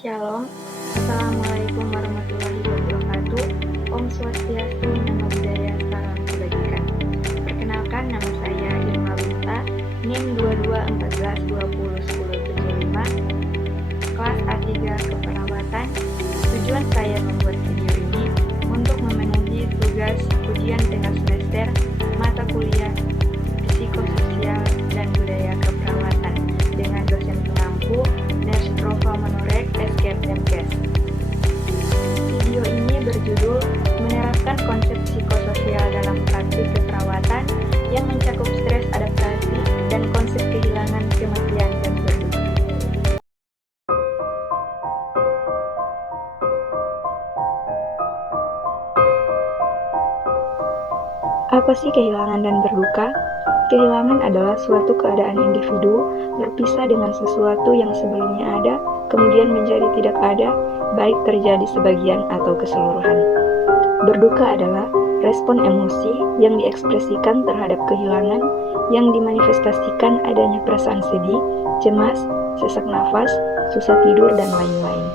Shalom, Assalamualaikum warahmatullahi wabarakatuh. Om Swastiastu, Namo Buddhaya, salam kebajikan. Perkenalkan, nama saya Irma Winta, NIM 2214201075, kelas A3 Keperawatan. Tujuan saya membuat video ini untuk memenuhi tugas ujian tengah semester mata kuliah Psikososial dan Budaya Keperawatan dengan dosen pengampu Nurse Profa Menorek SKMKes. Video ini berjudul menerapkan konsep psikososial dalam praktik keperawatan yang mencakup stres adaptasi dan konsep kehilangan, kematian, dan berduka. Apa sih kehilangan dan berduka? Kehilangan adalah suatu keadaan individu berpisah dengan sesuatu yang sebelumnya ada, kemudian menjadi tidak ada, baik terjadi sebagian atau keseluruhan. Berduka adalah respon emosi yang diekspresikan terhadap kehilangan, yang dimanifestasikan adanya perasaan sedih, cemas, sesak nafas, susah tidur, dan lain-lain.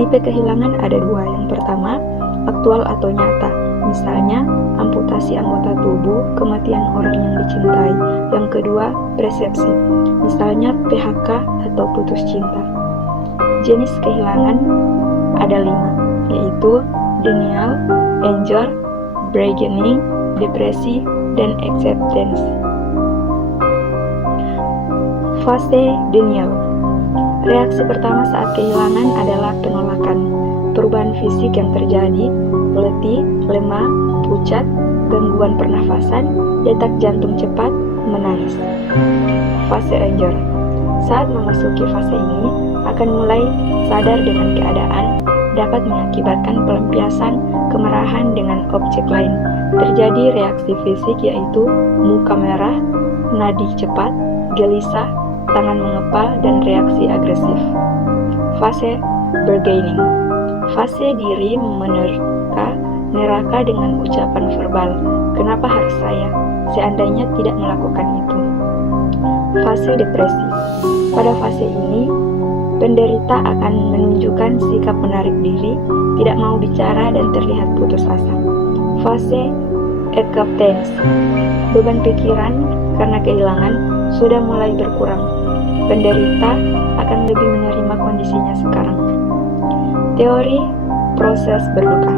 Tipe kehilangan ada dua. Yang pertama, aktual atau nyata. Misalnya, amputasi anggota tubuh, kematian orang yang dicintai. Yang kedua, persepsi. Misalnya, PHK atau putus cinta. Jenis kehilangan ada 5, yaitu denial, anger, bargaining, depresi, dan acceptance. Fase denial. Reaksi pertama saat kehilangan adalah penolakan. Perubahan fisik yang terjadi, letih, lemah, pucat, gangguan pernafasan, detak jantung cepat, menangis. Fase anger. Saat memasuki fase ini, akan mulai sadar dengan keadaan, dapat mengakibatkan pelampiasan kemarahan dengan objek lain. Terjadi reaksi fisik yaitu muka merah, nadi cepat, gelisah, tangan mengepal, dan reaksi agresif. Fase bargaining. Fase diri menerka dengan ucapan verbal, kenapa harus saya, seandainya tidak melakukan itu. Fase depresi. Pada fase ini, penderita akan menunjukkan sikap menarik diri, tidak mau bicara, dan terlihat putus asa. Fase acceptance. Beban pikiran karena kehilangan sudah mulai berkurang. Penderita akan lebih menerima kondisinya sekarang. Teori proses berduka.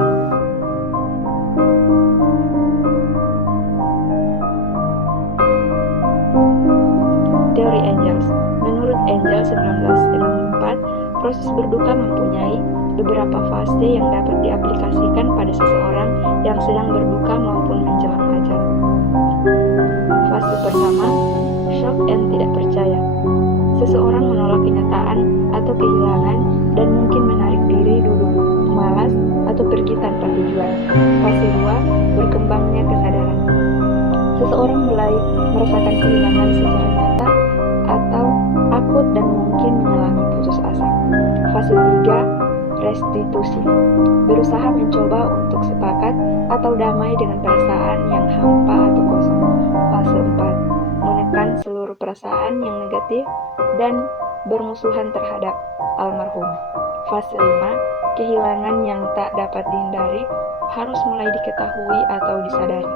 Teori Engels. Menurut Engels 1964, proses berduka mempunyai beberapa fase yang dapat diaplikasikan pada seseorang yang sedang berduka maupun menjelang ajal. Fase pertama, shock and tidak percaya. Seseorang menolak kenyataan atau kehilangan dan mungkin menarik diri, duduk malas, atau pergi tanpa tujuan. Fase 2, berkembangnya kesadaran. Seseorang mulai merasakan kehilangan secara nyata atau akut dan mungkin mengalami putus asa. Fase 3, restitusi. Berusaha mencoba untuk sepakat atau damai dengan perasaan yang hampa atau kosong. Fase 4, menekan seluruh perasaan yang negatif dan bermusuhan terhadap almarhum. Fase 5, kehilangan yang tak dapat dihindari harus mulai diketahui atau disadari.